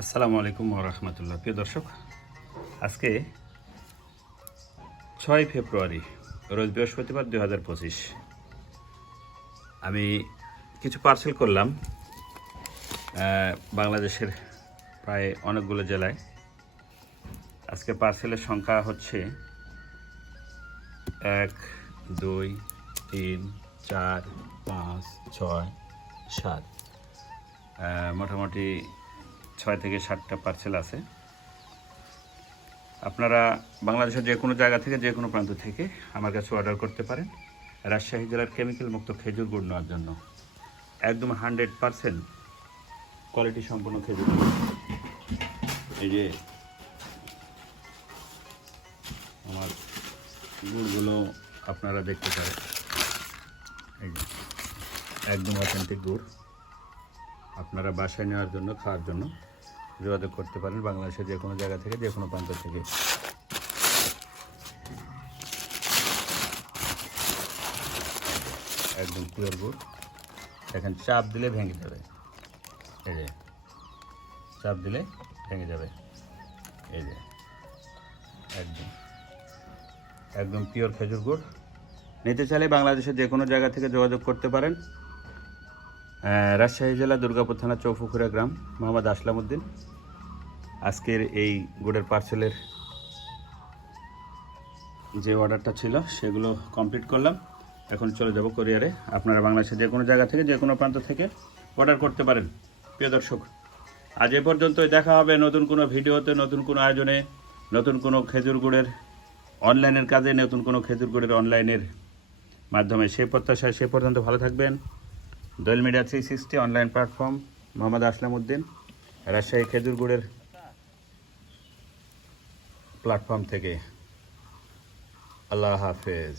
আসসালামু আলাইকুম রহমতুল্লাহ। প্রিয় দর্শক, আজকে ছয় ফেব্রুয়ারি, রোজ বৃহস্পতিবার দুই হাজার পঁচিশ। আমি কিছু পার্সেল করলাম বাংলাদেশের প্রায় অনেকগুলো জেলায়। আজকে পার্সেলের সংখ্যা হচ্ছে এক, দুই, তিন, চার, পাঁচ, ছয়, সাত। মোটামুটি ছয় থেকে সাতটা পার্সেল আছে। আপনারা বাংলাদেশের যে কোনো জায়গা থেকে, যে কোনো প্রান্ত থেকে আমার কাছে অর্ডার করতে পারেন। রাজশাহী জেলার কেমিক্যাল মুক্ত খেজুর গুড় নেওয়ার জন্য। একদম হান্ড্রেড পারসেন্ট কোয়ালিটি সম্পন্ন খেজুর। এই যে আমার গুড়গুলো আপনারা দেখতে পারেন। একদম অথেন্টিক গুড়। আপনারা বাসায় নেওয়ার জন্য, খাওয়ার জন্য যোগাযোগ করতে পারেন বাংলাদেশের যে কোনো জায়গা থেকে, যে কোনো প্রান্ত থেকে। একদম পিওর গুড়। এখন চাপ দিলে ভেঙে যাবে। এই যে, চাপ দিলে ভেঙে যাবে। এই যে, একদম। একদম পিওর খেজুর গুড়। নিতে চাইলে বাংলাদেশের যে কোনো জায়গা থেকে যোগাযোগ করতে পারেন। রাজশাহী জেলা দুর্গাপুর থানা চৌফুকুরা গ্রাম, মোহাম্মদ আসলাম উদ্দিন আজকের এই গুড়ের পার্সেলের যে অর্ডারটা ছিল, সেগুলো কমপ্লিট করলাম। এখন চলে যাব কোরিয়ারে আপনারা বাংলাদেশের যে কোনো জায়গা থেকে, যে কোনো প্রান্ত থেকে অর্ডার করতে পারেন, প্রিয় দর্শক। আজ এ পর্যন্তই দেখা হবে নতুন কোনো ভিডিওতে, নতুন কোনো আয়োজনে, নতুন কোনো খেজুর গুড়ের অনলাইনের কাজে, নতুন কোনো খেজুর গুড়ের অনলাইনের মাধ্যমে। সে প্রত্যাশায় সে পর্যন্ত ভালো থাকবেন। Doel media three sixty online platform Mohammad Aslam Uddin Rajshahi খেজুরগুড়ের platform থেকে। আল্লাহ হাফেজ।